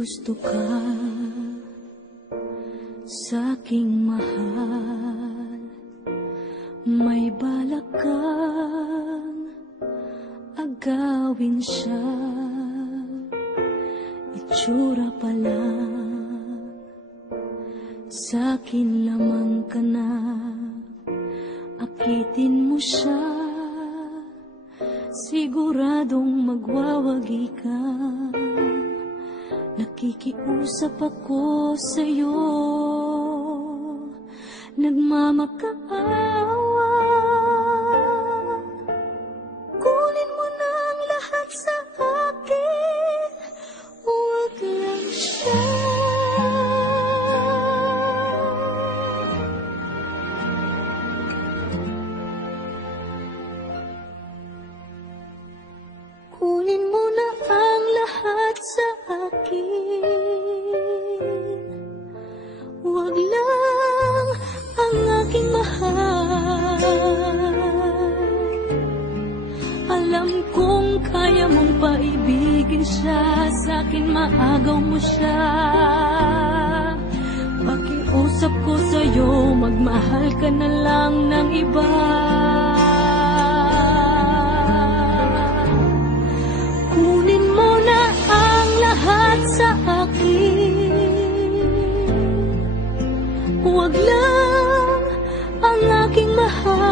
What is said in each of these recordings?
gusto ka sa'king mahal, may balak kang agawin siya. Itsura pa lang, sa'kin lamang ka na, akitin mo siya, siguradong magwawagi ka. Nakikiusap ako sa'yo, nagmamakaawa. Kunin mo na ang lahat sa akin, huwag lang siya. Kunin mo na ang lahat sa akin, huwag lang ang aking mahal. Alam kong kaya mong paibigin siya, sa'kin maagaw mo siya. Pakiusap ko sa'yo, magmahal ka na lang ng iba. Kunin mo na ang lahat sa akin, huwag lang ang aking mahal.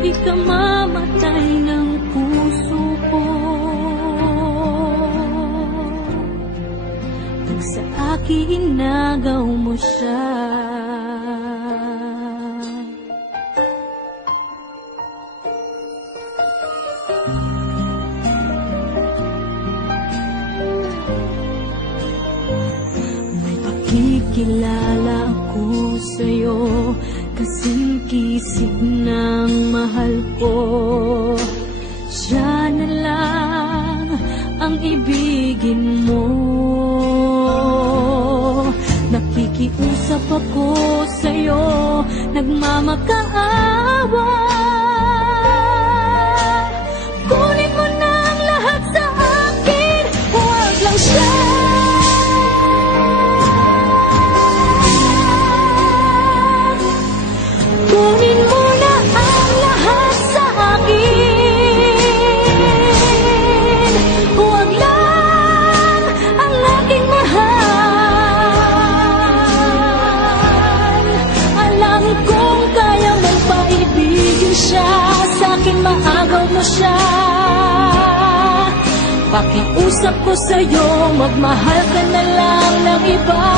Ikamamatay ng puso ko pag sa akin inagaw mo siya. Kikilala ako sa'yo, kasing kisig ng mahal ko. Siya na lang ang ibigin mo. Nakikiusap ako sa'yo, nagmamakaawa. Kunin mo na ang lahat sa akin, huwag lang siya. Kunin mo na ang lahat sa akin, huwag lang ang aking mahal. Alam kong kaya mong paibigin siya, sa'kin maagaw mo siya. Pakiusap ko sa'yo, magmahal ka na lang ng iba.